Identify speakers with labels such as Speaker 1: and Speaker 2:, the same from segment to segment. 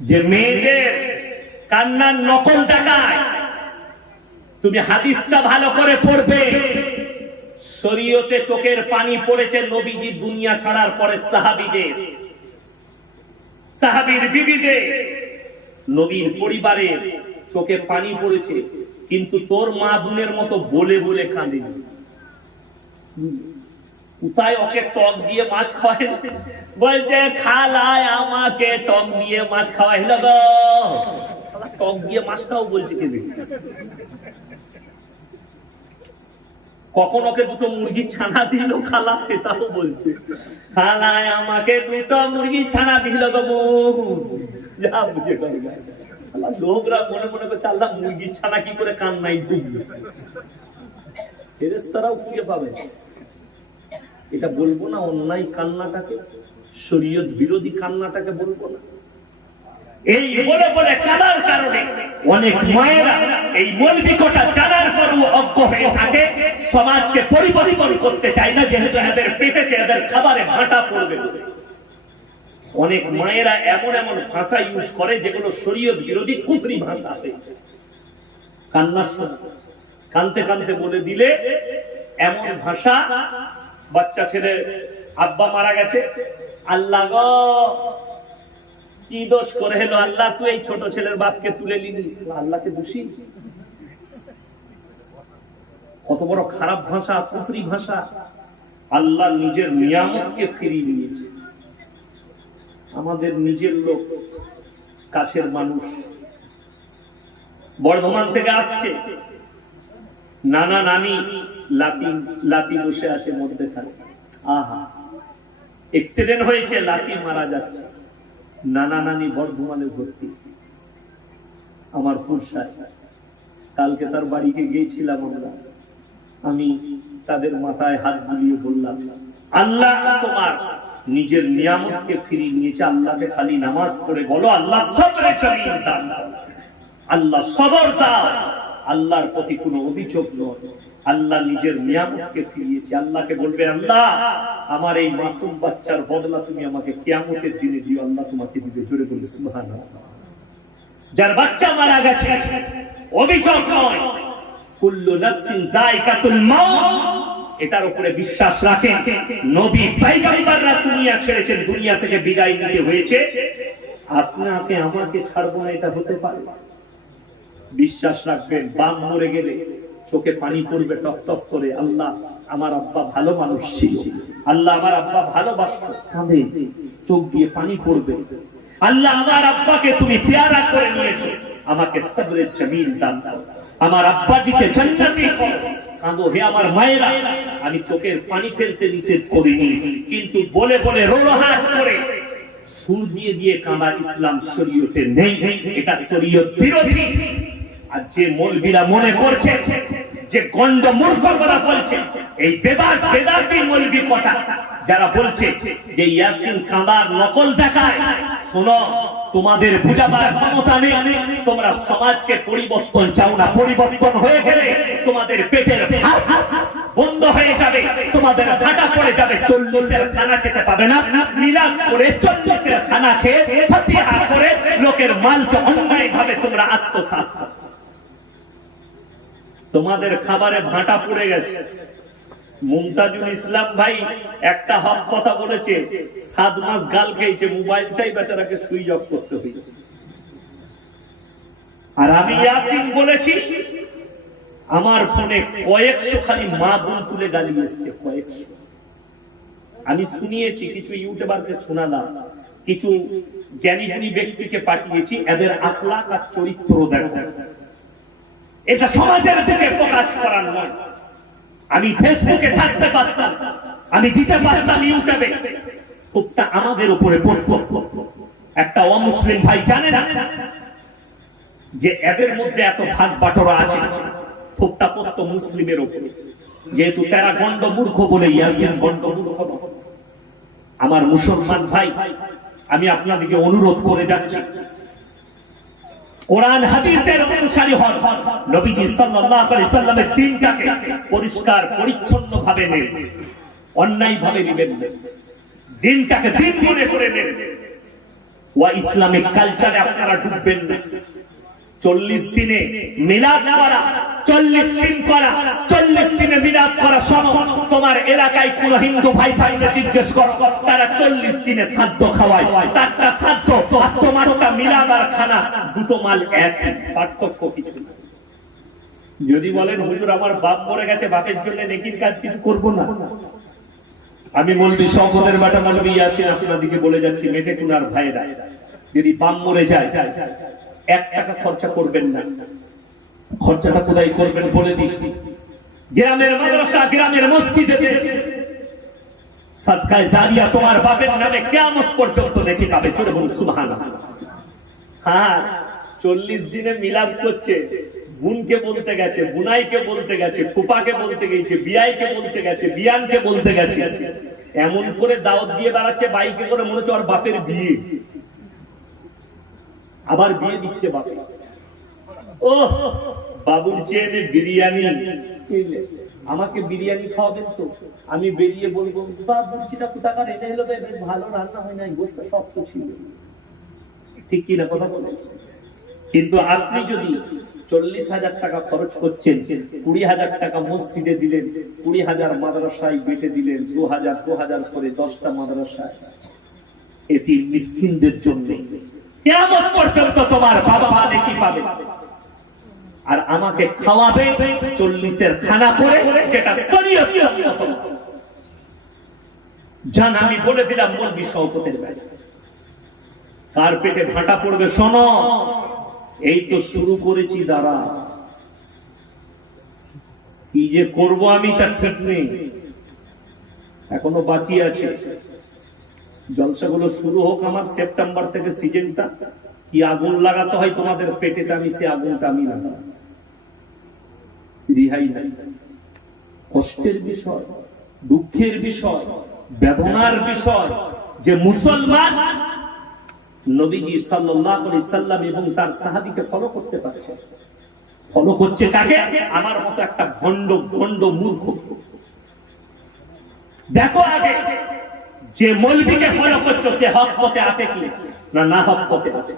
Speaker 1: যে মেয়েদের কান্নার নকল দেখায়, তুমি হাদিসটা ভালো করে পড়বে। শরীয়তে চোখের পানি পড়েছে নবীজি দুনিয়া ছাড়ার পরে সাহাবিদের। সাহাবীর বিবিদের, নবীর পরিবারে চোখে পানি পড়েছে, কিন্তু তোর মা বোনের মতো বলে বলে কাঁদেনি। ওকে টক দিয়ে মাছ খাওয়াই বলছে, খালায় আমাকে টক দিয়ে মাছ খাওয়াইল টক দিয়ে বলছে কখন ওকে দুটো মুরগি ছানা দিল খালা সেটাও বলছে। খালায় আমাকে দুটো মুরগি ছানা দিল গো যা বুঝে লোকরা মনে মনে করছে, আল্লাহ, মুরগির ছানা কি করে কান্নাই ঢুকবে ফেরেস্তারাও খুঁজে পাবে। এটা বলব না, অন্যায় কান্নাটাকে, শরীয়ত বিরোধী কান্নাটাকে বলব না। এই বলে বলে কাদার কারণে অনেক মায়েরা এই জানার পরও অজ্ঞ হয়ে থাকে, সমাজকে পরিবর্তন করতে চায় না, যেহেতু এদের পেটেতে এদের খাবারে পড়বে অনেক মায়েরা এমন এমন ভাষা ইউজ করে যেগুলো শরীয়ত বিরোধী কুফরি ভাষা হয়েছে। কান্নার সময় কানতে কানতে বলে দিলে এমন ভাষা বাচ্চা ছেলে আব্বা মারা গেছে। আল্লাহ গো, কি দোষ করে হলো? আল্লাহ, তুই এই ছোট ছেলের বাপকে তুলে নিলিস আল্লাহকে দোষী। কত বড় খারাপ ভাষা, কুফরি ভাষা। আল্লাহ নিজের নিয়ামতকে ফিরিয়ে নিয়েছে। আমাদের নিজের লোক, কাছের মানুষ। বর্ধমান থেকে আসছে। নানা নানি লাতি লাতি বসে আছে মধ্যেখানে আহা এক্সিডেন্ট হয়েছে লাতি মারা যাচ্ছে। নানা নানি বর্ধমানে ভর্তি। আমার পুরসায়, কালকে তার বাড়িতে গিয়েছিলাম আমরা। আমি তাদের মাথায় হাত বুলিয়ে বললাম, আল্লাহ তোমার নিজের নিয়ামতকে ফিরিয়ে নিয়েছে। আল্লাহকে খালি নামাজ পড়ে বলো, আল্লাহ সবরে দান আল্লাহ সবর দাও। আল্লাহর প্রতি কোনো অভিযোগ নয়। আল্লাহ নিজের নিয়ামতকে ফিরিয়েছে। আল্লাহকে বলবে, আল্লাহ, আমার এই মাসুম বাচ্চার বদলা তুমি আমাকে কিয়ামতের দিনে দিও। আল্লাহ তোমাকে দিবে জোরে বলবে, সুবহানাল্লাহ। যার বাচ্চা মারা গেছে, অভিযোগ এটার উপরে বিশ্বাস রাখেন, নবী পয়গম্বররা দুনিয়া ছেড়েছেন, দুনিয়া থেকে বিদায় নিতে হয়েছে। আপনাকে আমাকে ছাড়বো না, এটা হতে পারে বিশ্বাস রাখবেন, বাম মরে গেলে চোখে পানি পড়বে টক টক করে। আল্লাহ আমার আব্বা ভালো মানুষ ছিল। আল্লাহ আমার আব্বা ভালোবাসত। কাঁদে, চোখ দিয়ে পানি পড়বে। আল্লাহ আমার আব্বাকে তুমি পেয়ারা করে নিয়েছো। আমাকে সবরের জমিন দান দাও আমার আব্বাজিকে জান্নাতি কাঁদো, হে আমার মায়েরা, আমি চোখের পানি ফেলতে নিষেধ করিনি। কিন্তু বলে বলে রোলহাট করে। সুর দিয়ে দিয়ে কাঁদা ইসলাম শরীয়তে নেই। এটা শরীয়ত বিরোধী। আর যে মৌলবীরা মনে করছে যে গন্ড মূর্খ বলা বলছে, এই বেদাত বেদাতি মৌলবী কটা? যারা বলছে যে ইয়াসিন কাঁদার নকল দেখায়, শোনো, তোমাদের বুঝাবার ক্ষমতা নেই। তোমরা সমাজকে পরিবর্তন চাও না, পরিবর্তন হয়ে গেলে তোমাদের পেটের বন্ধ হয়ে যাবে, তোমাদের ভাটা পড়ে যাবে, চল্লিশের খানা খেতে পাবে না। মিলাদ করে চল্লিশের খানা খেয়ে, ফতিহা করে লোকের মালকে অন্যায় ভাবে তোমরা আত্মসাৎ করো। তোমাদের খাবারে ভাটা পড়ে গেছে। মুমতাজুল ইসলাম ভাই একটা হক কথা বলেছে, সাত মাস গাল খেয়েছে, মোবাইলটাই বেচারাকে সুইচ অফ করতে হয়েছে। আর আমি ইয়াসিন বলেছি, আমার ফোনে কয়েকশো খালি মা বোন তুলে গালি এসছে কয়েকশো। আমি শুনিয়েছি, কিছু ইউটিউবারকে শোনালাম, কিছু জ্ঞানী গুণী ব্যক্তিকে পাঠিয়েছি, এদের আখলাক আর চরিত্র দেখো এটা সমাজের দিকে প্রকাশ করার নয়। আমি ফেসবুকে ছাড়তে পারতাম, আমি দিতে পারতাম ইউটিউবে। খুবটা আমাদের উপরে পড়তো। একটা অমুসলিম ভাই জানে না যে এদের মধ্যে এত ভাগ বাটরা আছে। খুবটা পড়তো মুসলিমের উপরে। যেহেতু তারা গন্ড মূর্খ বলে ইয়াসিন গন্ড মূর্খ আমার মুসলমান ভাই, আমি আপনাদেরকে অনুরোধ করে যাচ্ছি। কোরআন, হাদিসের অনুসারী হন। নবীজি সাল্লাল্লাহু আলাইহি সাল্লামের দিনটাকে পরিষ্কার পরিচ্ছন্ন ভাবে নেন। অন্যায় ভাবে নেবেন না। দিনটাকে দিন মনে করে নেন। ওয়া ইসলামিক কালচারে আপনারা ডুববেন না। চল্লিশ দিনে মিলাদ করা, চল্লিশ দিন করা, চল্লিশ দিনে মিলাদ করা সব তোমার এলাকায় কোন হিন্দু ভাই থাকলে জিজ্ঞেস করো, তারা চল্লিশ দিনে খাদ্য খাওয়ায়। তারটা খাদ্য আর তোমারটা মিলাদ আর খানা, দুটো মাল এক, পার্থক্য কিছু না। যদি বলেন, হুজুর, আমার বাপ মরে গেছে, বাপের জন্য নেকির কাজ কিছু করব না? আমি মন্ত্রী শঙ্করের বেটা মৌলবী আসে আপনাদেরকে বলে যাচ্ছি মেটে টুনার ভাইরা, যদি বাপ মরে যায় এক টাকা খরচা করবেন না। খরচাটা কোথায় করবেন বলে দিই গ্রামের মাদ্রাসা, গ্রামের মসজিদে হ্যাঁ চল্লিশ দিনে করছে। বলতে গেছে বলতে গেছে বলতে গেছে বলতে গেছে, বিয়ানকে বলতে গেছে। এমন করে দাওয়াত দিয়ে বেড়াচ্ছে, বাইকে করে মনে হচ্ছে ওর বাপের বিয়ে। আবার বিয়ে দিচ্ছে বাপে। ও বাবুর চেয়ে বিরিয়ানি। আমাকে বিরিয়ানি খাওয়াবেন তো। আমি বেরিয়ে বলব কোথাকার? এটা হলো বেশ ভালো রান্না হয় নাই গোষ্ঠ শক্ত ছিল। ঠিক কিনা কথা বলে? কিন্তু আপনি যদি চল্লিশ হাজার টাকা খরচ করছেন, কুড়ি হাজার টাকা মসজিদে দিলেন, কুড়ি হাজার মাদ্রাসায় বেটে দিলেন, দু হাজার দু হাজার করে দশটা মাদ্রাসায়, এটি মিসকিনদের জন্য। কেমন পর্যন্ত তোমার বাবা মা দেখি পাবে? আর আমাকে খাওয়াবে চল্লিশের খানা করে যেটা শরীয়ত আমি বলে দিলাম মলবি শওকতের বেলা কার পেটে ভাটা পড়বে শোনো? এই তো শুরু করেছি দাঁড়া কি যে করব আমি তার ঠিক নেই। এখনও বাকি আছে। জলসাগুলো শুরু হোক আমার সেপ্টেম্বর থেকে সিজনটা। কি আগুন লাগাতে হয় তোমাদের পেটেতে, আমি সে আগুনটা আমি লাগাবো। রিহাই নাই। কষ্টের বিষয়, দুঃখের বিষয়, বেদনার বিষয়, যে মুসলমান নবীজি সাল্লাম এবং তার সাহাবীকে ফলো করতে পারছে। ফলো করছে কাকে? আমার মতো একটা ভণ্ড ভণ্ড মূর্খ। দেখো আগে। যে মৌলবীকে ফলো করছ, সে হক পথে আছে কি? না না হক পথে আছে।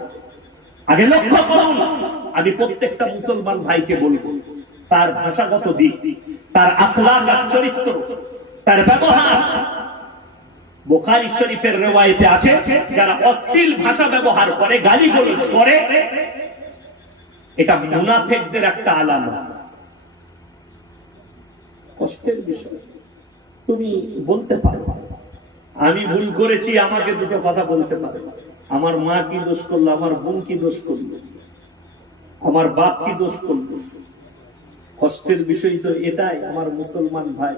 Speaker 1: আগে লক্ষ্য করুন, আমি প্রত্যেকটা মুসলমান ভাইকে বলব, তার ভাষাগত দিক, তার আখলাক চরিত্র, তার ব্যবহার। বোখারি শরীফের রেওয়ায়তে আছে, যারা অশ্লীল ভাষা ব্যবহার করে গালি করে, এটা মুনাফেকদের একটা আলামা কষ্টের বিষয়। তুমি বলতে পারো। আমি ভুল করেছি, আমাকে দুটো কথা বলতে পারো। আমার মা কি দোষ করল? আমার বোন কি দোষ করল? আমার বাপ কি দোষ করল? কষ্টের বিষয় তো এটাই, আমার মুসলমান ভাই।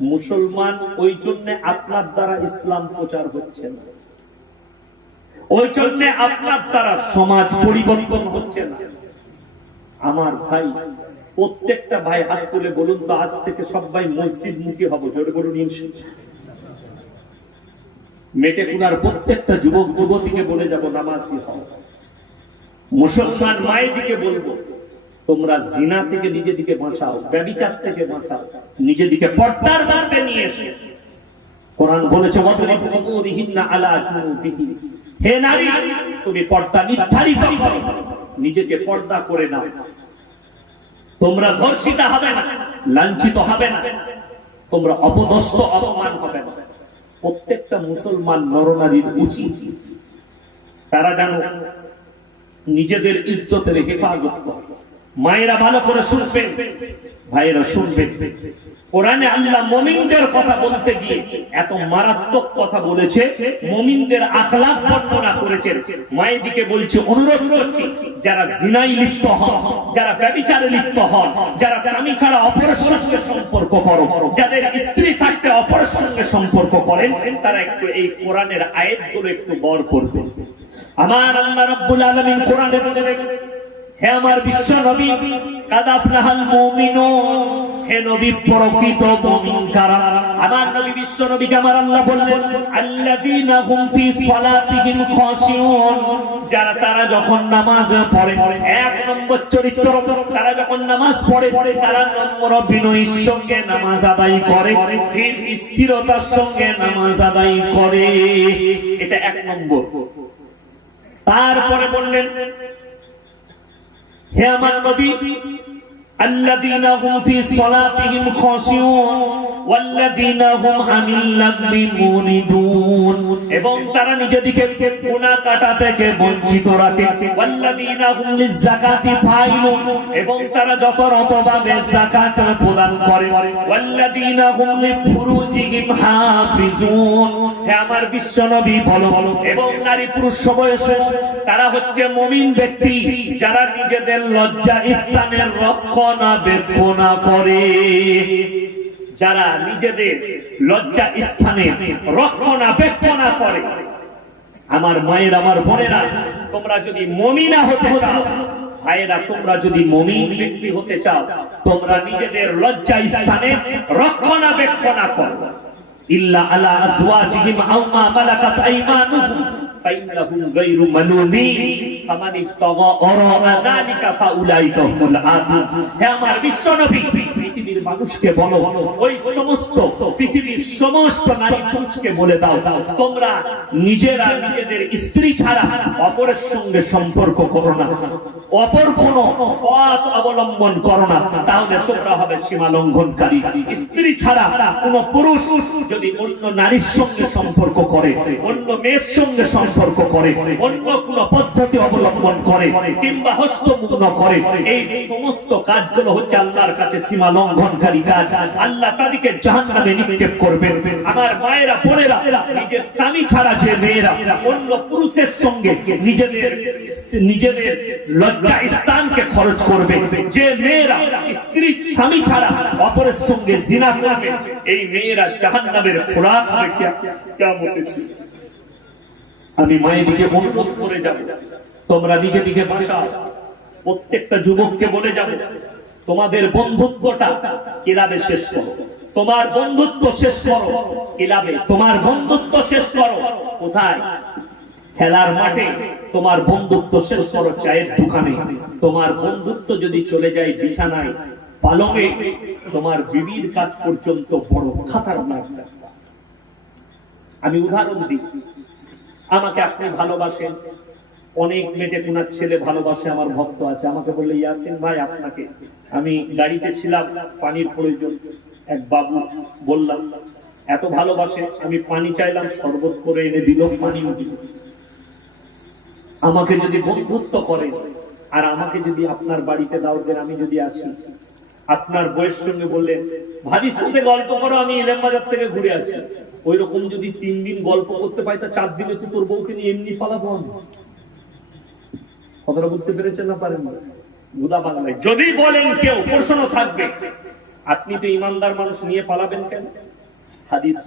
Speaker 1: মুসলমান ওই জন্য আপনার দ্বারা ইসলাম প্রচার হচ্ছে না। ওই জন্য আপনার দ্বারা সমাজ পরিবর্তন হচ্ছে না। আমার ভাই, প্রত্যেকটা ভাই হাত তুলে বলুন তো, আজ থেকে সবাই মসজিদ মুখী হব। জোরে বলুন, ইনশাল্লাহ। মেটে কুনার প্রত্যেকটা যুবক, যুবতীকে বলে যাব, নামাজি হও। মুসলমান মায়েদিকে বলব, তোমরা জিনা থেকে নিজেদিকে বাঁচাও, ব্যবিচার থেকে বাঁচাও, নিজেদিকে পর্দার মধ্যে নিয়ে এসে। কোরআন বলেছে হে নারী, তুমি পর্দা নির্ধারিত নিজেকে পর্দা করে নাও। তোমরা ধর্ষিত হবে না, লাঞ্ছিত হবে না, তোমরা অপদস্থ, অপমান হবে না। প্রত্যেকটা মুসলমান নরনারীর উচিত। তারা যেন নিজেদের ইজ্জতের হেফাজত করে। মায়েরা ভালো করে শুনবেন, ভাইয়েরা শুনবেন। কোরআনে আল্লাহ মমিনদের কথা বলতে গিয়ে এত মারাত্মক কথা বলেছে, মমিনদের আখলাক বর্ণনা করেছেন মায়ের দিকে বলছে, অনুরোধ করছি, যারা জিনাই লিপ্ত হন, যারা ব্যবিচারে লিপ্ত হন, যারা স্বামী ছাড়া অপরের সঙ্গে সম্পর্ক করো যাদের স্ত্রী থাকতে অপরের সঙ্গে সম্পর্ক করেন, তারা একটু এই কোরআনের আয়াতগুলো একটু গড় করবেন আমার আল্লাহ রাব্বুল আলামিন কোরআনে বলেন হে আমার বিশ্ব নবী হে নবী, প্রকৃত আমার নবী বিশ্ব আমার আল্লাহ বললেন হুম ফি সালাতিহিম খাশিউন। যারা তারা যখন নামাজ পড়ে, এক নম্বর চরিত্র, তারা যখন নামাজ পড়ে, তারা নম্র বিনয়ের সঙ্গে নামাজ আদায় করে স্থিরতার সঙ্গে নামাজ আদায় করে। এটা এক নম্বর। তারপরে বললেন হে আমার নবী الذين هم في صلاتهم خاشعون والذين هم عن اللغو معرضون এবং তারা নিজেদিকে গুনাহ কাটা থেকে বঞ্চিত রাখে والذين هم للزكاة فاعلون এবং তারা যত রতভাবে যাকাত প্রদান করে والذين هم لفروجهم حافظون হে আমার বিশ্বনবী বলো এবং নারী পুরুষ বয়সে তারা হচ্ছে মমিন ব্যক্তি যারা নিজেদের লজ্জা স্থানের রক্ষণাবেক্ষণা করে। যারা নিজেদের লজ্জা স্থানে রক্ষণাবেক্ষণা করে। আমার মায়ের, আমার বোনেরা, তোমরা যদি মমিনা হতে চাও, ভাইয়েরা, তোমরা যদি মমিন ব্যক্তি হতে চাও, তোমরা নিজেদের লজ্জা স্থানে রক্ষণাবেক্ষণা করো। ইল্লা আলা আজওয়াজিহিম আও মা মালাকাত আইমানুহুম। ফাইন্নাহুম গায়রু মালুমিন ফামান ইত্তাগা ওয়ারা যালিকা ফাউলাইকা হুমুল আদুন হে আমার বিশ্বনবী পৃথিবীর মানুষকে বলো, ওই সমস্ত পৃথিবীর সমস্ত নারী পুরুষকে বলে দাও, তোমরা নিজেরা নিজেদের স্ত্রী ছাড়া অপরের সঙ্গে সম্পর্ক করো না। অপর কোন পথ অবলম্বন করো না। তাহলে তোমরা হবে সীমা লঙ্ঘনকারী। স্ত্রী ছাড়া কোন পুরুষ যদি অন্য নারীর সঙ্গে সম্পর্ক করে, অন্য মেয়ের সঙ্গে সম্পর্ক করে, অন্য কোন পদ্ধতি অবলম্বন করে, কিংবা হস্তমুগ্ন করে, এই সমস্ত কাজগুলো হচ্ছে আল্লাহর কাছে সীমা লঙ্ঘনকারী কাজ। আল্লাহ তাদেরকে জাহান নামে নিক্ষেপ করবেন। আমার মায়েরা, বোনেরা, নিজের স্বামী ছাড়া যে মেয়েরা, অন্য পুরুষের সঙ্গে নিজেদের নিজেদের লজ্জা স্থানকে খরচ করবে। যে মেয়েরা স্ত্রী, স্বামী ছাড়া অপরের সঙ্গে জিনা করবে, এই মেয়েরা জাহান নামের খোরাক হবে কেমন আমি মায়ের দিকে অনুরোধ করে যাব। তোমরা নিজে দিকে বাঁচাও। প্রত্যেকটা যুবককে বলে যাব তোমাদের বন্ধুত্বটা কিলাবে শেষ করো। তোমার বন্ধুত্ব শেষ করো, কিলাবে। তোমার বন্ধুত্ব শেষ করো। কোথায়? খেলার মাঠে তোমার বন্ধুত্ব শেষ করো, চায়ের দোকানে। তোমার বন্ধুত্ব যদি চলে যায় বিছানায়, পালঙে তোমার বিবির কাজ পর্যন্ত বড় খাতার আমি উদাহরণ দিই। আমাকে আপনি ভালোবাসেন। অনেক মেটে কোনার ছেলে ভালোবাসে, আমার ভক্ত আছে। আমাকে বললে, ইয়াসিন ভাই, আপনাকে আমি গাড়িতে ছিলাম, পানির প্রয়োজন। এক বাবু বললাম, এত ভালোবাসে, আমি পানি চাইলাম, শরবত করে এনে দিল দিল আমাকে যদি বন্ধুত্ব করে, আর আমাকে যদি আপনার বাড়িতে দাও, দেন আমি যদি আসি। আপনার বয়স সঙ্গে বললেন, ভাবির সাথে গল্প করো, আমি ইলাম বাজার থেকে ঘুরে আসি। ওই রকম যদি তিন দিন গল্প করতে পাই, তা চার দিনে তো তোর বউকে নিয়ে এমনি পালাবো আমি। কথাটা বুঝতে পেরেছেন না পারেন গুদা বাংলায়, যদি বলেন কেউ, প্রশ্ন থাকবে। আপনি তো ইমানদার মানুষ, নিয়ে পালাবেন কেন? হাদিস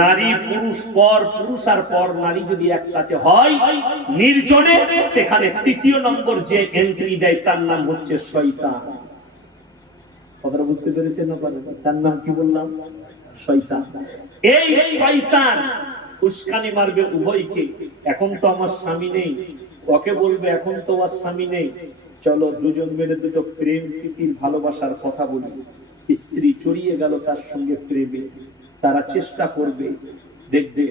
Speaker 1: নারী পুরুষ পর পুরুষ আর পর নারী যদি এক কাছে হয়, নির্জনে সেখানে তৃতীয় নম্বর যে এন্ট্রি দেয়, তার নাম হচ্ছে শয়তান। কথাটা বুঝতে পেরেছেন না তার নাম কি বললাম? শয়তান। এই শয়তান উস্কানি মারবে উভয়কে এখন তো আমার স্বামী নেই। ওকে বলবে, এখন তো আমার স্বামী নেই। চলো দুজন মিলে দুটো প্রেম প্রীতির ভালোবাসার কথা বলি। স্ত্রী চড়িয়ে গেল তার সঙ্গে প্রেমে। তারা চেষ্টা করবে। দেখবে,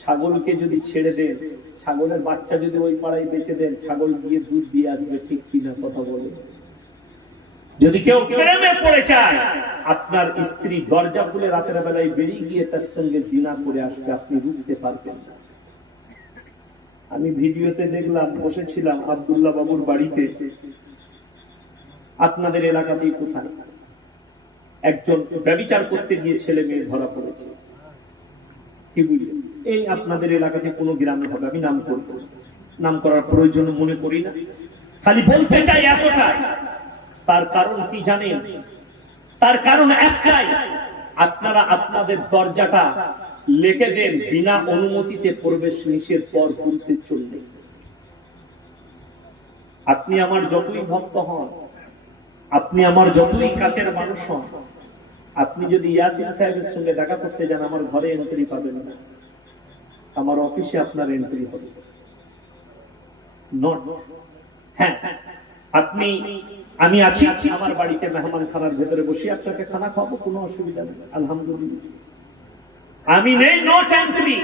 Speaker 1: ছাগলকে যদি ছেড়ে দেন, ছাগলের বাচ্চা যদি ওই পাড়ায় বেঁচে দেন, ছাগল গিয়ে দুধ দিয়ে আসবে, ঠিক কিনা কথা বলে। যদি কেউ প্রেমে পড়ে চায় আপনার স্ত্রী দরজা খুলে রাতের বেলায় বেরিয়ে গিয়ে তার সঙ্গে জিনা করে আসবে আপনি রুখতে পারবেন না। আমি ভিডিওতে দেখলাম বসেছিলাম আবদুল্লাহ বাবুর বাড়িতে। আপনাদের এলাকাতেই কোথায়? একজন ব্যবচার করতে গিয়ে ছেলে মেয়ে ধরা পড়েছে। কি বুঝলেন এই আপনাদের এলাকাতে কোনো গ্রামে হবে আমি নাম করব। নাম করার প্রয়োজন মনে করি না। খালি বলতে চাই এতটাই। তার কারণ কি জানেন? তার কারণ একটাই, আপনারা আপনাদের দরজাটা লিখে দেন, বিনা অনুমতিতে প্রবেশ নিষেধ পর পুলিশের চলবে। আপনি আমার যতই ভক্ত হন, আপনি আমার যতই কাছের মানুষ হন, আপনি যদি ইয়াসিন সাহেবের সঙ্গে দেখা করতে যান, আমার ঘরে এন্ট্রি পাবেন না। আমার অফিসে আপনার এন্ট্রি হবে। নট হ্যাঁ। আপনি, আমি আছি, আমার বাড়িতে মেহমান খানার ভেতরে বসে আপনাকে খানা খাব কোনো অসুবিধা নেই, আলহামদুলিল্লাহ। আমি নেই নট এন্ট্রি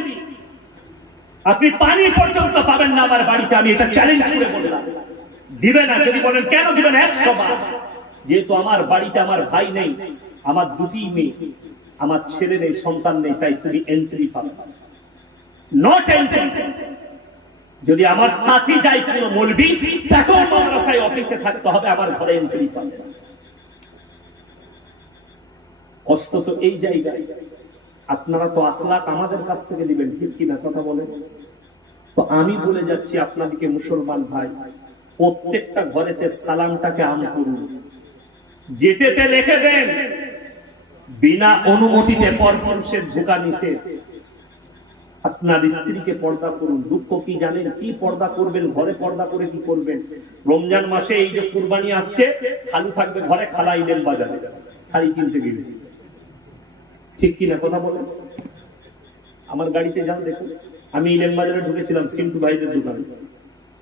Speaker 1: আপনি পানি পর্যন্ত পাবেন না আমার বাড়িতে, আমি এটা চ্যালেঞ্জ করে বললাম। দিবে না, যদি বলেন, কেন দিবেন? একশো বার যেহেতু আমার বাড়িতে আমার ভাই নেই, আমার দুটি মেয়ে, আমার ছেলে নেই, সন্তান নেই, তাই তুমি এন্ট্রি পাবে। নট এন্ট্রি যদি আমার সাথী যাই কোনো মলবি, তাকেও মাদ্রাসায় অফিসে থাকতে হবে আমার ঘরে এন্ট্রি পাবে। কষ্ট তো এই জায়গায়। আপনারা তো আখলাক আমাদের কাছ থেকে দিবেন ঠিক কিনা কথা বলেন? তো আমি বলে যাচ্ছি আপনাদেরকে, মুসলমান ভাই, প্রত্যেকটা ঘরেতে সালামটাকে আম করুন। গেটেতে লিখে দেন, বিনা অনুমতিতে পরপুরুষের ঢোকা নিষেধ। আপনার স্ত্রীকে পর্দা করুন। দুঃখ কি জানেন? কি পর্দা করবেন? ঘরে পর্দা করে কি করবেন? রমজান মাসে এই যে কুরবানি আসছে, খালু থাকবে ঘরে খালা ইলেন বাজারে। শাড়ি কিনতে গেলে। ঠিক কিনা কথা বলেন? আমার গাড়িতে যান, দেখুন। আমি ইলেন বাজারে ঢুকেছিলাম, সিন্টু ভাইদের দোকানে।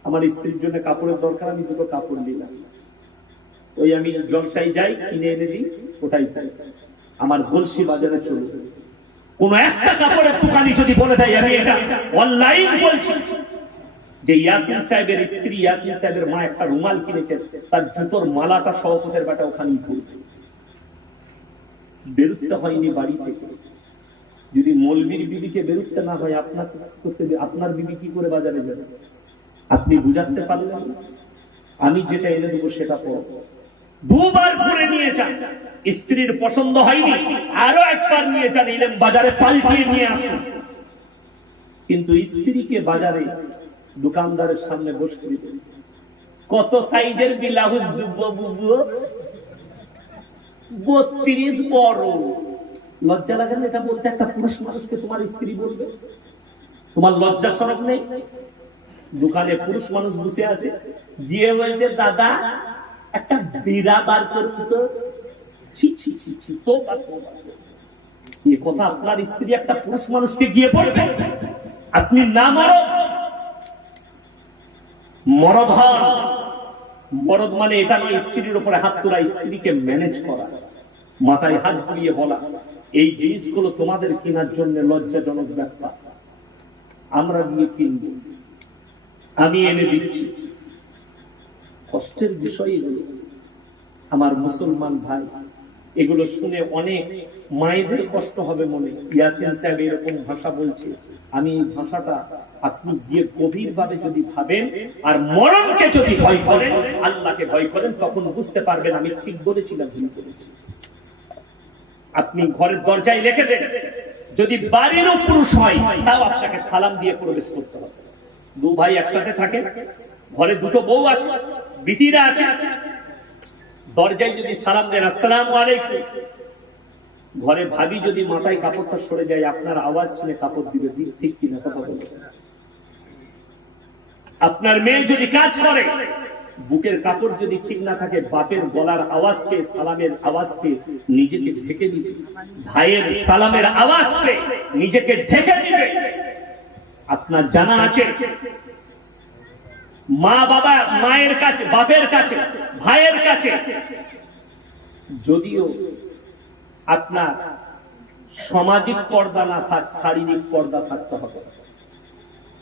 Speaker 1: আমার স্ত্রীর জন্য কাপড়ের দরকার, আমি দুটো কাপড় নিলাম। ওই আমি জলসাই যাই, কিনে এনে দিই, ওটাই। আমার গলসি বাজারে চলে যায়। কোন একটা কাপড়ের দোকানি যদি বলে দেয়, আমি এটা অনলাইন বলছি। যে ইয়াসিন সাহেবের স্ত্রী, ইয়াসিন সাহেবের মা একটা রুমাল কিনেছেন তার জুতোর মালাটা সভাপতির বাটা পড়বে বেরুতে হয়নি বাড়ি থেকে যদি মলবির বিবিকে বেরুতে না হয় আপনার করতে আপনার বিবি কি করে বাজারে যাবে? আপনি বুঝাতে পারলেন? আমি যেটা এনে দেবো সেটা পড়ো। দুবার ঘুরে নিয়ে যান। স্ত্রীর পছন্দ হয়নি, আরও একবার নিয়ে যান, ইলেম বাজারে পাল্টিয়ে নিয়ে আসুন। কিন্তু স্ত্রীকে বাজারে দোকানদারের সামনে বসে দিবেন। কত সাইজের ব্লাউজ দুব্বো, বুব্বো? বত্রিশ বড়। লজ্জা লাগে এটা বলতে? একটা পুরুষ মানুষকে তোমার স্ত্রী বলবে? তোমার লজ্জা সরব নেই? দোকানে পুরুষ মানুষ বসে আছে। গিয়ে বলছে দাদা। একটা বিড়া বার করুন তো। ছি ছি ছি তো এ কথা আপনার স্ত্রী একটা পুরুষ মানুষকে গিয়ে আপনি না মরদ মরদ মরদ মানে এটা নয়, স্ত্রীর উপরে হাত তোলা, স্ত্রীকে ম্যানেজ করা। মাথায় হাত ঘুরিয়ে বলা। এই জিনিসগুলো তোমাদের কেনার জন্য লজ্জাজনক ব্যাপার। আমরা গিয়ে কিনব। আমি এনে দিচ্ছি। কষ্টের বিষয় এগুলো আমার মুসলমান ভাই, এগুলো শুনে অনেক মায়েদের কষ্ট হবে মনে। ইয়াসিন সাহেব এরকম ভাষা বলছে, আমি এই ভাষাটা আপনি গিয়ে গভীর ভাবে যদি ভাবেন আর মরণকে যদি ভয় করেন, আল্লাহকে ভয় করেন, তখন বুঝতে পারবেন আমি ঠিক বলেছিলাম, ভুল করেছি। আপনি ঘরের দরজায় রেখে দেন। যদি বাড়িরও পুরুষ হয়, তাও আপনাকে সালাম দিয়ে প্রবেশ করতে হবে। দু ভাই একসাথে থাকে ঘরে দুটো বউ আছে। বিটিরা আছে। দরজায় যদি সালাম দেন, আসসালাম আলাইকুম। ঘরে ভাবি যদি মাথায় কাপড়টা সরে যায়, আপনার আওয়াজ শুনে কাপড় দিবে দিক ঠিক কিনা কথা বলে। আপনার মেয়ে যদি কাজ করে, বুকের কাপড় যদি ঠিক না থাকে, বাপের গলার আওয়াজ পেয়ে, সালামের আওয়াজ পেয়ে নিজেকে ঢেকে দিবে। ভাইয়ের সালামের আওয়াজ পেয়ে নিজেকে ঢেকে দিবে। আপনার জানা আছে মা বাবা মায়ের কাছে, বাপের কাছে, ভাইয়ের কাছে। যদিও আপনার সামাজিক পর্দা না থাক, শারীরিক পর্দা থাকতে হবে।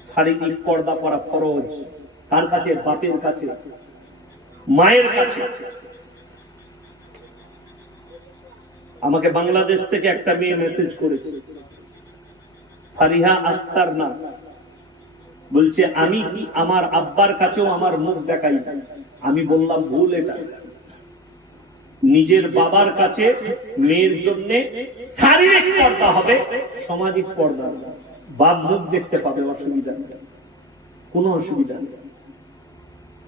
Speaker 1: শারীরিক পর্দা করা ফরজ। তার কাছে, বাপের কাছে, মায়ের কাছে। আমাকে বাংলাদেশ থেকে একটা মেয়ে মেসেজ করেছে। ফারিহা আক্তার না বলছে, আমি আমার আব্বার কাছেও আমার মুখ দেখাই আমি বললাম, ভুল এটা। নিজের বাবার কাছে মেয়ের জন্য শারীরিক পর্দা হবে, সামাজিক পর্দা। বাপ মুখ দেখতে পাবে, অসুবিধা কোনো অসুবিধা নেই।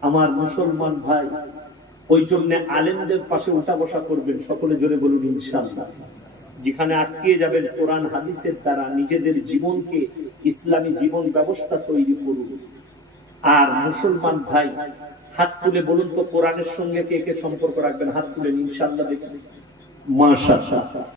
Speaker 1: আমার মুসলমান ভাই, ওই জন্য আলেমদের পাশে উঠা বসা করবেন। সকলে জোরে বলুন, ইনশাআল্লাহ। যেখানে আটকিয়ে যাবেন কোরআন, হাদিসের দ্বারা নিজেদের জীবনকে ইসলামী জীবন ব্যবস্থা তৈরি করুন। আর মুসলমান ভাই, হাত তুলে বলুন তো কোরআনের সঙ্গে কে কে সম্পর্ক রাখবেন? হাত তুলে ইনশাল্লাহ দেখবেন মাশাআল্লাহ।